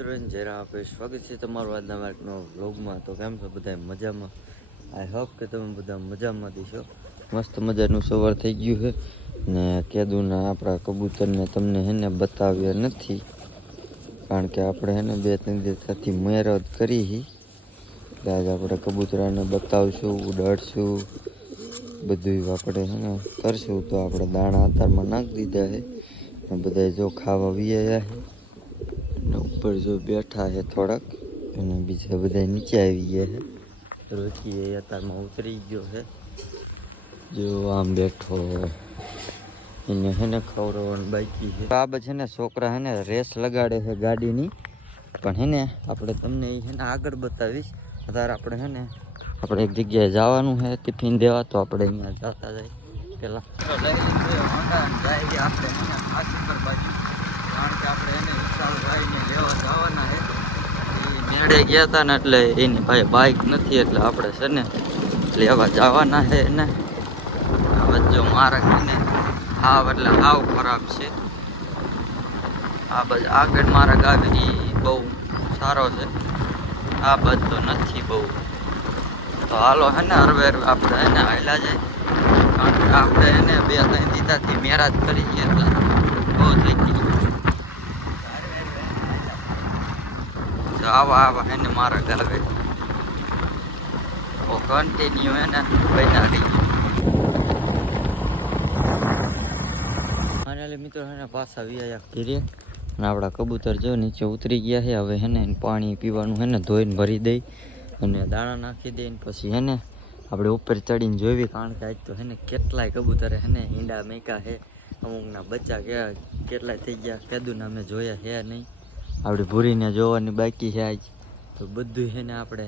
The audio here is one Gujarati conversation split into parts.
મિત્રોને જરા આપણે સ્વાગત છે તમારું આજના માર્કનો વ્લોગમાં. તો કેમ છો બધા મજામાં? આઈ હોપ કે તમે બધા મજામાં દીશો. મસ્ત મજાનું સવાર થઈ ગયું છે ને કેદુના આપણા કબૂતરને તમને હેને બતાવ્યા નથી, કારણ કે આપણે હેને 2-3 દિવસથી મહેરત કરી. એટલે આજે આપણે કબૂતરાને બતાવશું, ઉડાડશું, બધું આપણે હેને કરશું. તો આપણે દાણા અત્યારમાં નાખી દીધા છે, બધા જો ખાવા વિયા છે. ઉપર જો બેઠા છે થોડાક, અને બીજા બધા નીચે આવી ગયા છે. રોકી એ અત્યારમાં ઉતરી ગયો છે, જો આમ બેઠો એને હેને ખવડાવવાનું બાકી છે. આ બધા છે ને છોકરા હેને રેસ લગાડે છે ગાડીની, પણ હેને આપણે તમને એ હેને આગળ બતાવીશ. અત્યારે આપણે હેને આપણે એક જગ્યાએ જવાનું છે ટિફિન દેવા, તો આપણે અહીંયા જતા જાય પેલા આપણે હેને આસુકર બાજુ, કારણ કે આપણે એને વિશાલભાઈને લેવા જવાના છે. એ મેળે ગયા હતા ને, એટલે એની ભાઈ બાઇક નથી, એટલે આપણે છે ને લેવા જવાના છે ને. હવે જો મારા ને હાવ એટલે હાવ ખરાબ છે. આ બાજુ આગળ મારા ગાડી બહુ સારો છે, આ બાજુ તો નથી બહુ. તો હાલો હે ને હરવે આપણે એને હાલ્યા જાય, કારણ કે આપણે એને 2-3 દીધાથી મેરાજ કરી છીએ એટલે બહુ થઈ ગઈ. આવા એને મારા ગાવે કન્ટિન્યુ એને બનાવી. અને મિત્રો એને પાછા વ્યાયા ઘીરે, અને આપણા કબૂતર જો નીચે ઉતરી ગયા છે. હવે હેને પાણી પીવાનું હેને ધોઈને ભરી દઈ અને દાણા નાખી દઈને પછી હેને આપણે ઉપર ચડીને જોઈવી, કારણ કે આજ તો હેને કેટલાય કબૂતરે હેને ઈંડા મેકા છે. અમુકના બચ્ચા કેટલાય થઈ ગયા, કેદુના અમે જોયા છે નહીં. આપણે ભૂરીને જોવાની બાકી છે આજ, તો બધું હેને આપણે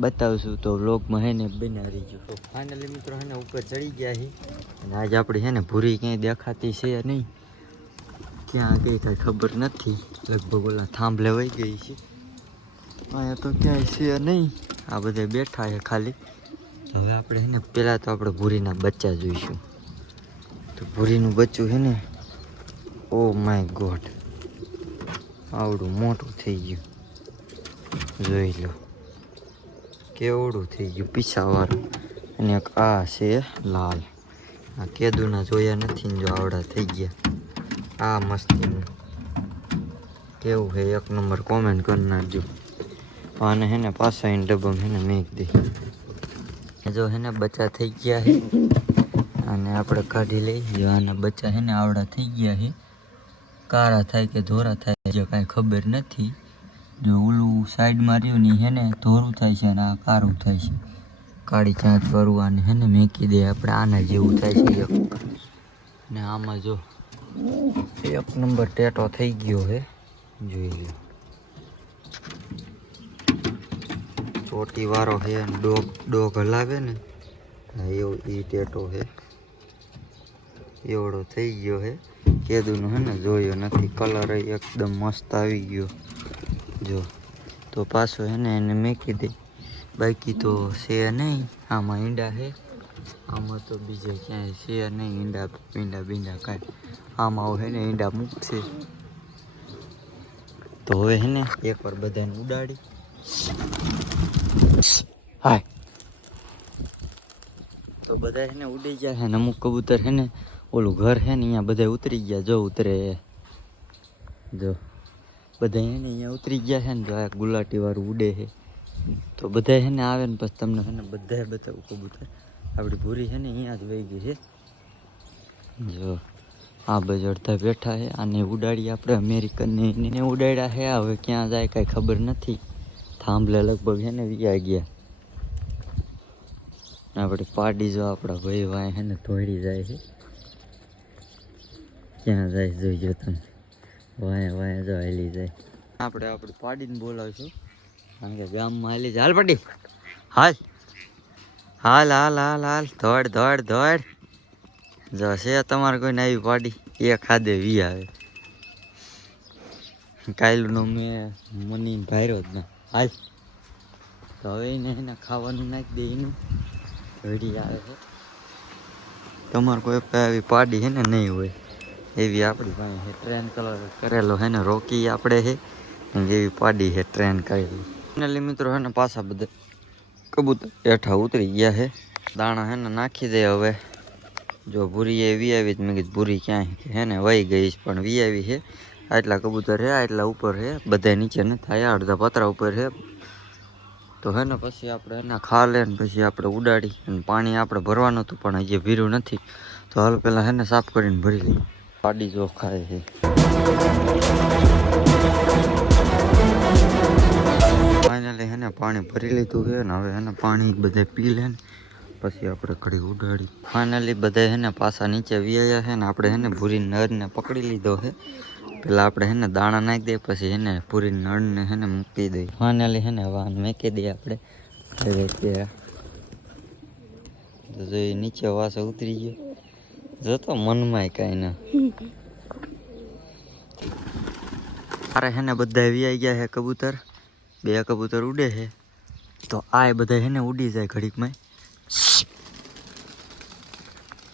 બતાવશું. તો વ્લોગમાં હેને બન્યા રહીજો. તો ફાઇનલી મિત્રો હેને ઉપર ચડી ગયા છે, અને આજે આપણે હેને ભૂરી ક્યાંય દેખાતી છે નહીં, ક્યાં ગઈ કાંઈ ખબર નથી. લગભગ ઓલા થાંભલે વહી ગઈ છે, અહીંયા તો ક્યાંય છે નહીં. આ બધા બેઠા છે ખાલી. હવે આપણે હેને પહેલાં તો આપણે ભૂરીના બચ્ચા જોઈશું. તો ભૂરીનું બચ્ચું છે ને, ઓ માય ગોડ, આવડું મોટું થઈ ગયું. જોઈ લો કેવડું થઈ ગયું પીછાવાળું. અને એક આ છે લાલ, આ કેદુના જોયા નથી ને જો આવડા થઈ ગયા. આ મસ્તીનું કેવું છે એક નંબર, કોમેન્ટ કરી નાખજો. આને હેને પાછા એને ડબ્બામાં હેને મેક દે. જો હેને બચ્ચા થઈ ગયા છે, અને આપણે કાઢી લઈ. જો આના બચ્ચા હેને આવડા થઈ ગયા છે. કાળા થાય કે ધોરા થાય જે કાંઈ ખબર નથી. જો ઓલું સાઈડમાં રહ્યું ને હેને ધોરું થાય છે, અને આ કાળું થાય છે. કાળી ચાંચ વાળું આને હેને મેકી દે આપણે, આના જેવું થાય છે એક. ને આમાં જો એક નંબર ટેટો થઈ ગયો છે, જોઈ લો. ચોટી વાળો છે, ડોગ હલાવે ને એવું એ ટેટો છે. એવડો થઈ ગયો છે. કેદુનો હે ને જોયો નથી, કલર એકદમ મસ્ત આવી ગયો. જો તો પાછો એને મેકી દે. બાકી તો છે નહીં, આમાં ઈંડા છે. આમાં તો બીજે ક્યાંય છે નહીં ઈંડા બીંડા કાંઈ. આમાં હે ને ઈંડા મૂકશે. તો હવે હે ને એકવાર બધાને ઉડાડી હાય. તો બધા હે ને ઉડી ગયા છે ને. અમુક કબૂતર હે ને ઓલું ઘર છે ને અહીંયા બધા ઉતરી ગયા. જો ઉતરે, જો બધા હે ને અહીંયા ઉતરી ગયા છે ને. જો આ ગુલાટી વાળું ઉડે છે, તો બધા હે ને આવે ને પછી તમને હે ને બધાએ બતાવું કબૂતર. આપણી ભૂરી છે ને અહીંયા જ વહી ગઈ છે. જો આ બાજુ અડધા બેઠા છે. આને ઉડાડી આપણે અમેરિકનને એને ઉડાડ્યા છે. હવે ક્યાં જાય કાંઈ ખબર નથી. થાંભલે લગભગ છે ને વ્યા ગયા. આપણે પાડી જો આપણા ભાઈ વાય છે ને ધોડી જાય છે. ક્યાં જાય જોઈજો તમે, વાયા જો હાલી જાય. આપણે પાડીને બોલાવશું, કારણ કે ગામમાં હાલી જાય. હાલ પાડી, હાલ હાલ હાલ હાલ હાલ, ધોડ ધોડ ધોડ. જો છે તમારે કોઈને આવી પાડી, એ ખાધે વી આવે. કાયલુનો મેં મની ભાર્યો જ ના. હાલ તો હવે એને ખાવાનું નાખી દે. એનું ઘડી આવે છે. તમારે કોઈ આવી પાડી છે ને નહીં હોય એવી આપણી પાસે છે. ટ્રેન કલર કરેલો છે ને રોકી આપણે છે. જેવી પાડી છે ટ્રેન કરેલી. ફાઇનલી મિત્રો હે ને પાછા બધા કબૂતર હેઠા ઉતરી ગયા છે. દાણા હે ને નાખી દે હવે. જો ભૂરી એ વી આવી મેં કીધું ભૂરી ક્યાંય હે ને વહી ગઈ પણ વી આવી છે. આટલા કબૂતર છે, આટલા ઉપર છે, બધા નીચે ન થાય, અડધા પતરા ઉપર છે. તો હે ને પછી આપણે એને ખા લે ને પછી આપણે ઉડાડી અને પાણી આપણે ભરવાનું હતું પણ હજી ભર્યું નથી. તો હાલ પેલા હે ને સાફ કરીને ભરી લઈએ. પાડી જો ખાય છે. ફાઇનલી હે ને પાણી ભરી લીધું છે ને હવે હે ને પાણી બધા પી લે ને પછી આપણે ઘડી ઉડાડી. ફાઇનલી બધા હે ને પાછા નીચે વ્યાયા છે ને આપણે હે ને ભૂરી નળને પકડી લીધો છે. પેલા આપણે હે ને દાણા નાખી દઈએ પછી હે ને પૂરી નળને હે ને મૂકી દઈએ. ફાઇનલી હે ને વાહન મૂકી દઈએ આપણે. તો નીચે વાસ ઉતરી ગયો જતો મનમાં કાંઈ ના. અરે હે ને બધા વ્યાઈ ગયા છે કબૂતર. 2 કબૂતર ઉડે છે તો આ બધા હે ને ઉડી જાય ઘડીકમાં.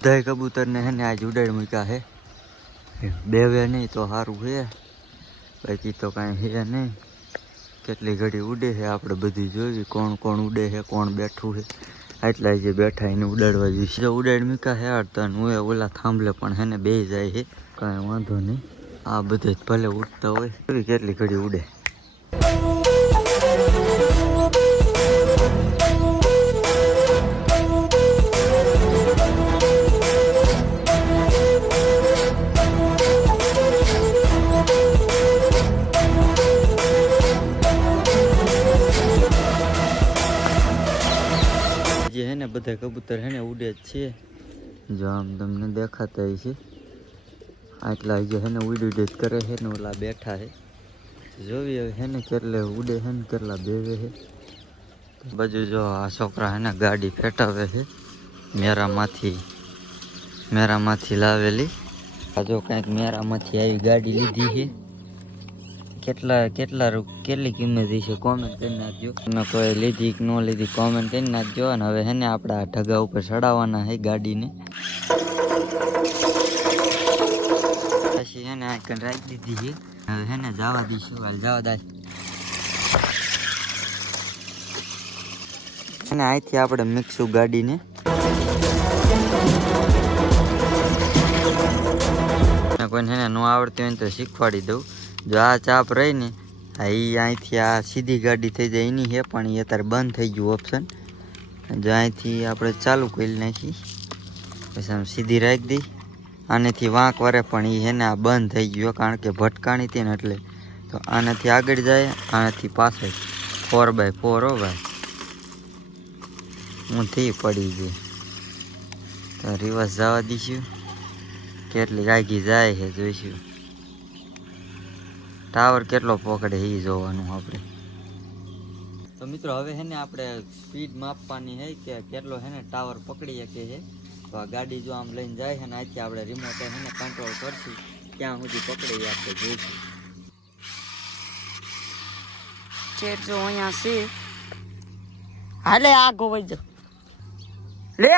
બધા કબૂતરને હે ને આજ ઉડાડી મૂક્યા છે. બેવે નહીં તો સારું છે, બાકી તો કાંઈ છે નહીં. કેટલી ઘડી ઉડે છે આપણે બધી જોઈ, કોણ કોણ ઉડે છે, કોણ બેઠું છે. આટલા જે બેઠા એને ઉડાડવા જોઈએ. ઉડાડી મૂક્યા છે અડધા હું ઓલા થાંભલે પણ હે ને બે જાય છે, કાંઈ વાંધો નહીં. આ બધે ભલે ઉડતા હોય કેટલી ઘડી ઉડે. જે હે ને બધા કબૂતર હે ને ઉડે જ છે. જો આમ તમને દેખાતા છે આટલા જે હે ને ઉડી જ કરે છે ને ઓલા બેઠા છે. જોવી હવે હે ને કેટલે ઉડે છે ને કેટલા બેવે છે. બાજુ જો આ છોકરા હે ને ગાડી ફેટાવે છે મેરામાંથી લાવેલી. આ જો કંઈક મેરામાંથી આવી ગાડી લીધી છે. કેટલી કિંમત છે કોમેન્ટ કરી નાખજો. અને કોઈ લીધી કે ન લીધી કોમેન્ટ કરી નાખજો. અને હવે હે ને આપણે આ ઢગા ઉપર ચડાવવાના છે ગાડીને. પછી હે ને આ કણ રાખી દીધી છે. હવે હે ને જવા દઈશું. હાલ જવા દે. અને અહીંથી આપણે મિક્સું ગાડીને. કોઈને હે ને ન આવડતી હોય તો શીખવાડી દઉં. જો આ ચાપ રહી ને એ અહીંથી આ સીધી ગાડી થઈ જાય એની છે પણ એ અત્યારે બંધ થઈ ગયું ઓપ્શન. જો અહીંથી આપણે ચાલુ કરી નાખી પછી આમ સીધી રાખી દઈ. આનેથી વાંક વરે પણ એ છે ને આ બંધ થઈ ગયો કારણ કે ભટકાણી હતી ને એટલે. તો આનાથી આગળ જાય, આનાથી પાછળ 4x4 હો ભાઈ. હું થી પડી ગઈ તો રિવર્સ જવા દઈશું. કેટલી આગી જાય છે જોઈશું. ટાવર કેટલો પકડે એ જોવાનું આપણે. તો મિત્રો હવે હે ને આપણે સ્પીડ માપવાની છે કે કેટલો હે ને ટાવર પકડી શકે છે. તો આ ગાડી જો આમ લઈને જાય છે ને આથી આપણે રિમોટ હે ને કંટ્રોલ કરશું ક્યાં સુધી પકડી આપણે જોઈશું. ચેટ જો અહીંયા છે. હાલે આ ગોવાઈ જો લે.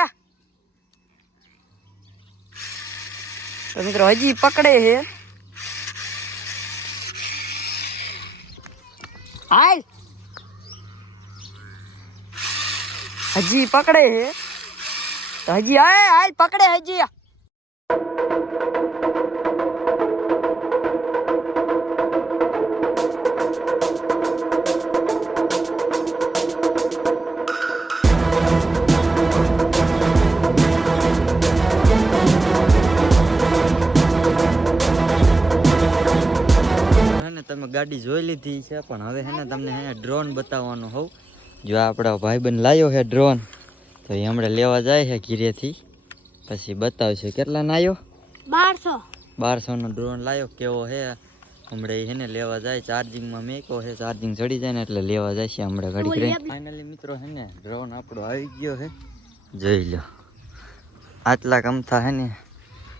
તો મિત્રો હજી પકડે છે. હાલ હજી પકડે છે તો હજી હાલ પકડે હજી. તમે ગાડી જોઈ લીધી છે પણ હવે હે ને તમને હે ડ્રોન બતાવવાનું હોવ. જો આપણા ભાઈબંધ લાવ્યો છે ડ્રોન તો એ હમણાં લેવા જાય છે ઘીરેથી પછી બતાવશે. કેટલા ના આવ્યો? 1200 નો ડ્રોન લાવ્યો. કેવો હે હમણાં હે ને લેવા જાય. ચાર્જિંગમાં મેકો છે, ચાર્જિંગ ચડી જાય ને એટલે લેવા જાય છે હમણાં ઘડી કરી. ફાઇનલી મિત્રો હે ને ડ્રોન આપણો આવી ગયો છે. જોઈ લો આટલા કમથા હે ને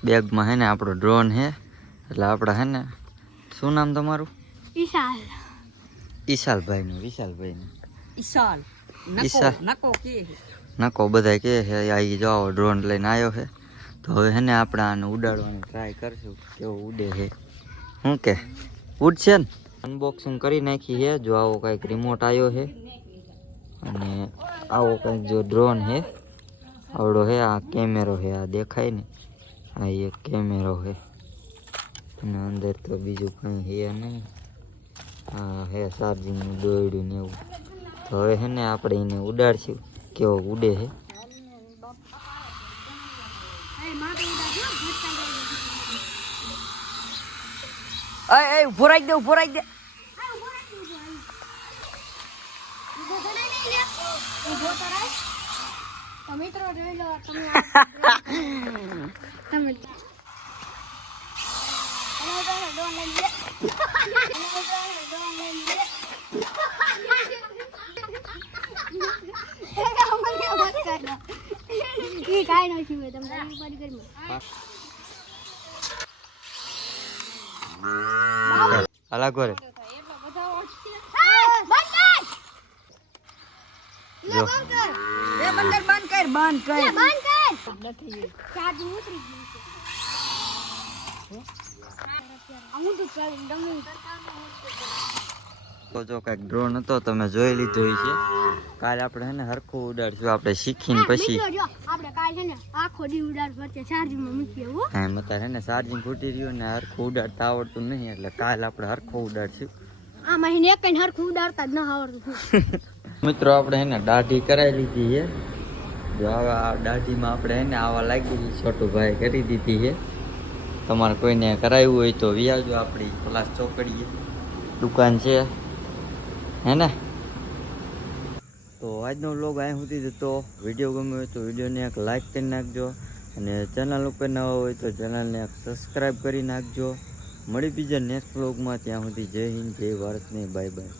બેગમાં હે ને આપણો ડ્રોન છે. એટલે આપણા હે ને શું નામ તમારું? ઈશાલભાઈ નું. નકો બધા કે છે આવી જાઓ ડ્રોન લઈને આવ્યો છે. તો હવે હે ને આપણે આને ઉડાડવાની ટ્રાય કરશું કેવો ઉડે છે. શું કે ઉડશે ને? અનબોક્સિંગ કરી નાખી છે. જો આવો કંઈક રિમોટ આવ્યો છે અને આવો કંઈક જો ડ્રોન છે આવડો છે. આ કેમેરો છે, આ દેખાય ને, આ એક કેમેરો છે અને અંદર તો બીજું કંઈ છે નહીં. હા હે ચાર્જિંગનું દોરડું ને એવું. તો હવે છે ને આપણે એને ઉડાડશું કેવો ઉડે છે. એ ઉભો રાખી દે, ઉભો રાખી દે. મિત્રો જોઈ લો તમે કાઈ નથી તમે હાલા કરે જો બંધ કર. ચાર્જિંગ ઉતરી ગયું છે અમુક તો ચાર્જિંગ તો જો કંઈક ડ્રોન હતો તમે જોઈ લીધું છે. કાલે આપણે છે ને હરખું ઉડાડશું આપણે શીખીને પછી. આપણે કાલ છે ને આખો દી ઉડાડ વચ્ચે ચાર્જિંગમાં મૂકીએ હો. હા મતાર છે ને ચાર્જિંગ ખૂટી રહ્યું ને હરખું ઉડાડતા આવડતું નહીં એટલે કાલે આપણે હરખું ઉડાડશું. આ મહિને એક કઈ હરખું ઉડાડતા જ ન આવડતું. મિત્રો આપણે છે ને દાઢી કરાવી લીધી છે. જો આવા દાઢીમાં આપણે છે ને આવા લાગી ગઈ છોટું ભાઈ કરી દીધી છે. તમારે કોઈને કરાવ્યું હોય તો વ્યાજો આપણી પલાસ ચોકડીએ દુકાન છે હે ને. તો આજનો વ્લોગ અહીં સુધી જ હતો. વિડીયો ગમ્યો હોય તો વિડીયોને એક લાઈક કરી નાખજો અને ચેનલ ઉપર નવા હોય તો ચેનલને એક સબસ્ક્રાઈબ કરી નાખજો. મળી બીજા નેક્સ્ટ વ્લોગમાં. ત્યાં સુધી જય હિન્દ, જય ભારત ને બાય બાય.